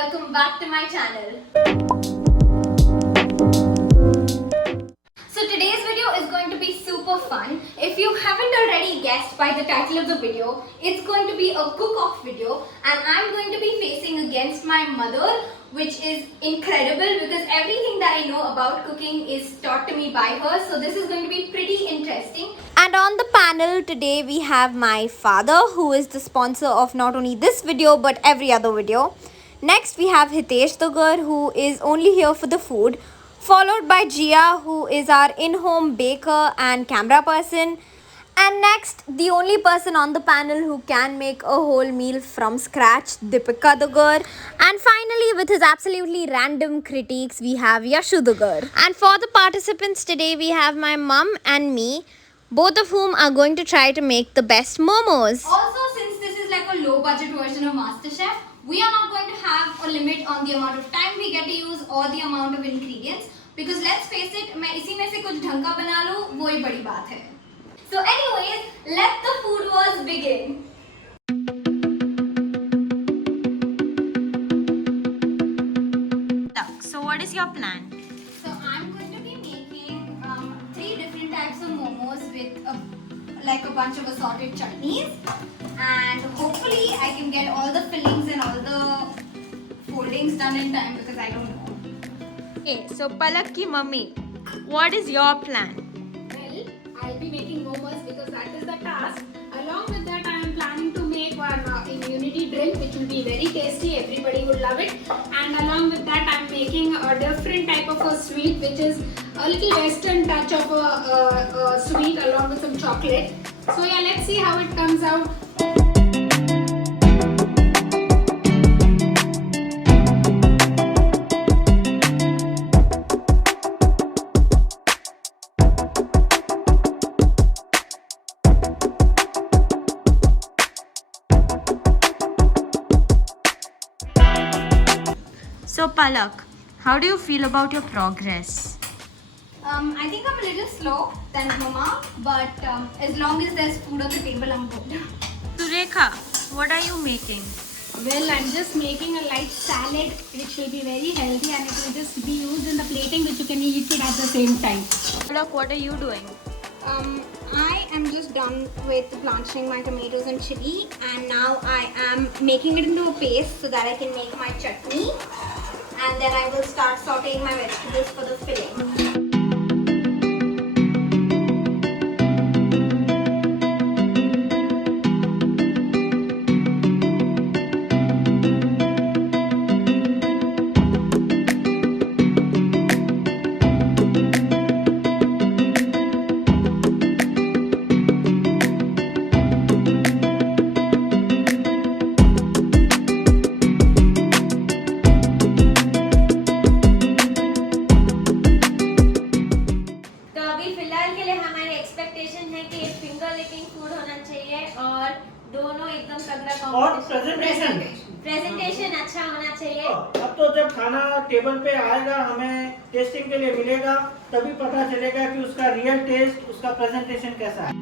welcome back to my channel. So today's video is going to be super fun. If you haven't already guessed by the title of the video, it's going to be a cook-off video and I'm going to be facing against my mother, which is incredible because everything that I know about cooking is taught to me by her. So this is going to be pretty interesting. And on the panel today we have my father, who is the sponsor of not only this video but every other video. Next we have Hitesh Dugar, who is only here for the food, followed by Jia, who is our in-home baker and camera person. And next, the only person on the panel who can make a whole meal from scratch, Deepika Dugar. And finally, with his absolutely random critiques, we have Yashu Dugar. And for the participants today, we have my mum and me, both of whom are going to try to make the best momos. Also, since this is like a low budget version of MasterChef, we are not going to have a limit on the amount of time we get to use or the amount of ingredients. Because let's face it, मैं इसी में से कुछ ढंग का बना लूँ, वो ही बड़ी बात है. So anyways, let the food wars begin. So what is your plan? So I'm going to be making 3 different types of momos with like a bunch of assorted chutneys, and hopefully I can get all the fillings and all the foldings done in time because I don't know. Okay, so Palak ki mummy, what is your plan? Well, I'll be making momos because that is the task. Along with that, I am planning to make one immunity drink which will be very tasty. Everybody would love it. And along with that, I am making a different type of a sweet which is a little western touch of a sweet along with some chocolate. So yeah, let's see how it comes out. So Palak, how do you feel about your progress? I think I'm a little slow than Mama, but as long as there's food on the table, I'm good. Surekha, what are you making? Well, I'm just making a light salad which will be very healthy and it will just be used in the plating which you can eat it at the same time. Palak, what are you doing? I am just done with blanching my tomatoes and chili, and now I am making it into a paste so that I can make my chutney, and then I will start sauteing my vegetables for the filling. और presentation अच्छा होना चाहिए. अब तो जब खाना table पे आएगा, हमें टेस्टिंग के लिए मिलेगा, तभी पता चलेगा कि उसका रियल टेस्ट, उसका प्रेजेंटेशन कैसा है.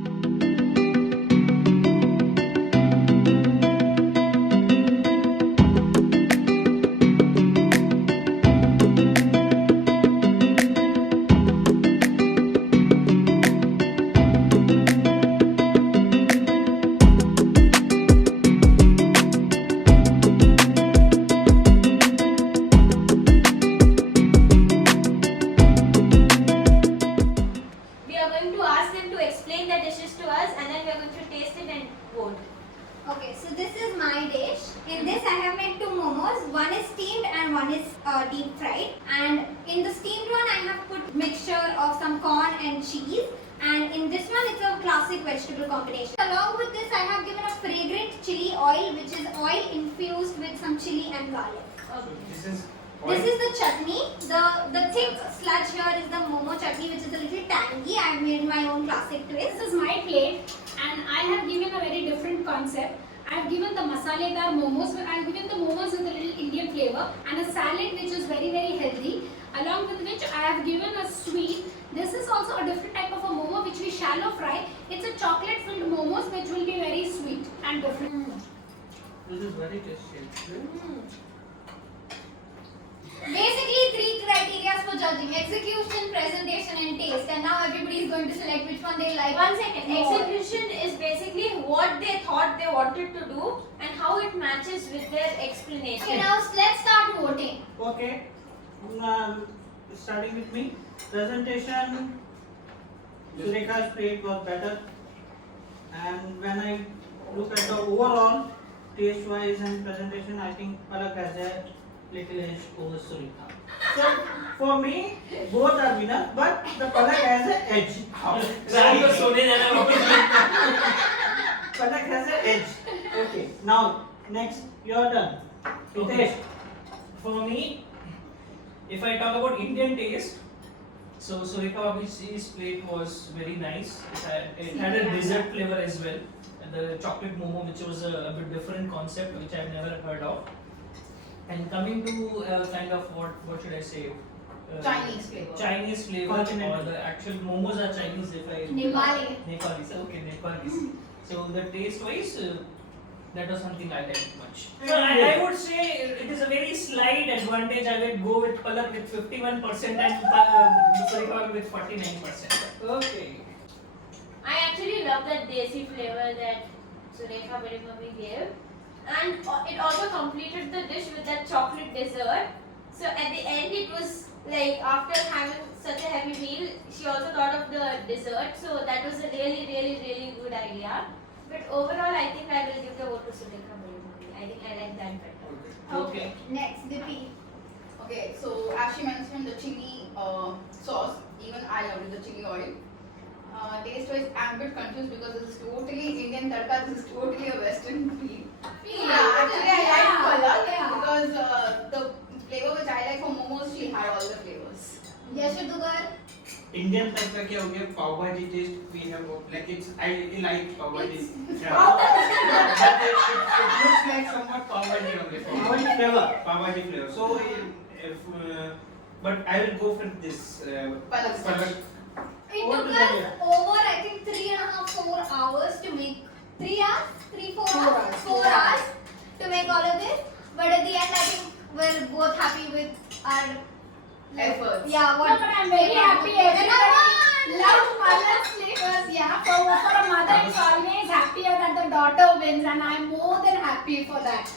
Okay, so this is my dish. In this I have made 2 momos. One is steamed and one is deep fried. And in the steamed one I have put mixture of some corn and cheese. And in this one it's a classic vegetable combination. Along with this I have given a fragrant chili oil, which is oil infused with some chili and garlic. This is the chutney. The thick sludge here is the momo chutney, which is a little tangy. I have made my own classic twist. This is my plate and I have given a very different concept. I have given the masaledar momos. I have given the momos with a little Indian flavor and a salad which is very healthy. Along with which I have given a sweet. This is also a different type of a momo which we shallow fry. It's a chocolate filled momos which will be very sweet and different. This is very tasty. Basically, 3 criteria for judging: execution, presentation, and taste. And now everybody is going to select which one they like. One second. more. Execution is basically what they thought they wanted to do and how it matches with their explanation. Okay, now let's start voting. Okay. Starting with me. Presentation. Sureka's plate was better. And when I look at the overall taste-wise and presentation, I think Palak has a little edge over Sureka. So for me, both are winner, but the Palak has an edge. Palak has an edge. Okay. Now next, your turn. Hitesh. For me, if I talk about Indian taste, so Sureka Babi's plate was very nice. It had a dessert flavor as well. And the chocolate momo, which was a bit different concept, which I've never heard of. And coming to kind of what should I say? Chinese flavor. Chinese flavor, or the actual momos are Chinese. If I Nepali. Nepalis, okay, Nepalis. So the taste wise, that was something I liked much. So I would say it is a very slight advantage. I would go with Palak with 51% and Sureka with 49%. Okay. I actually love that desi flavor that Sureka Badi Mummy gave, and it also completed the dish with that chocolate dessert. So at the end, it was like after having such a heavy meal, she also thought of the dessert. So that was a really good idea. But overall, I think I will give the vote to Sureka Badi Mummy. I think I like that better. Okay. Next, Dipi. Okay, so as she mentioned the chili sauce, even I ordered the chili oil. Taste wise, I'm a bit confused because this is totally Indian tadka, this is totally a Western feel. Yeah, actually I like Palak because the flavor which I like for momos, she had all the flavors. Yashodugar. Indian तड़का क्या हो गया पाव भाजी test we have like it's I like pav bhaji it looks like somewhat pav bhaji only Pav bhaji flavor. pav bhaji flavor so if but I will go for this Palak. It What took is us it? over, I think, 3.5-4 hours to make. 3 hours? 3-4 hours? 4 hours to make all of this. But at the end, I think we're both happy with our Efforts. Yeah, No, but I'm very happy. Everybody loves Palak's flavors. Yeah, for a mother, it's always happier that the daughter wins, and I'm more than happy for that.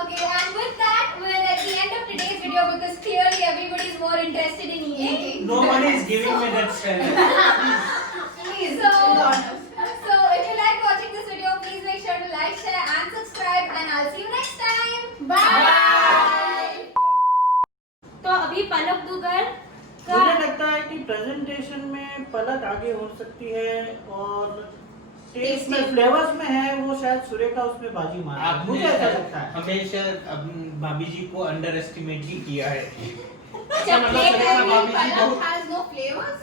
Okay, and with that, we're at the end of today's video because clearly everybody is more interested in eating. Nobody is giving me that shell. Please, So, be honest. so if you like watching this video, please make sure to like, share, and subscribe. And I'll see you next time. Bye. तो अभी पलक दुगर का मुझे लगता है कि presentation में पलक आगे हो सकती है और टेस्ट में फ्लेवर्स में है वो शायद सुरेखा उसमें बाजी मारे मुझे ऐसा लगता है हमेशा भाभी जी को अंडर एस्टिमेट ही किया है Palak has no flavors.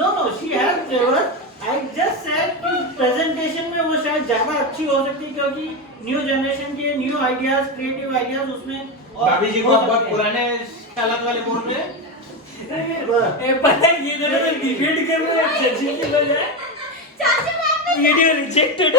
No she has flavour I just said कि प्रेजेंटेशन में वो शायद ज्यादा अच्छी हो सकती है क्योंकि न्यू जनरेशन के न्यू आइडियाज क्रिएटिव आइडियाज उसमें भाभी जी को बहुत पुराने ख्यालात वाले बोल रहे हैं पता है ये दोनों डिबेट कर रहे हैं जजिंग के बजाय चाचा मैं वीडियो रिजेक्टेड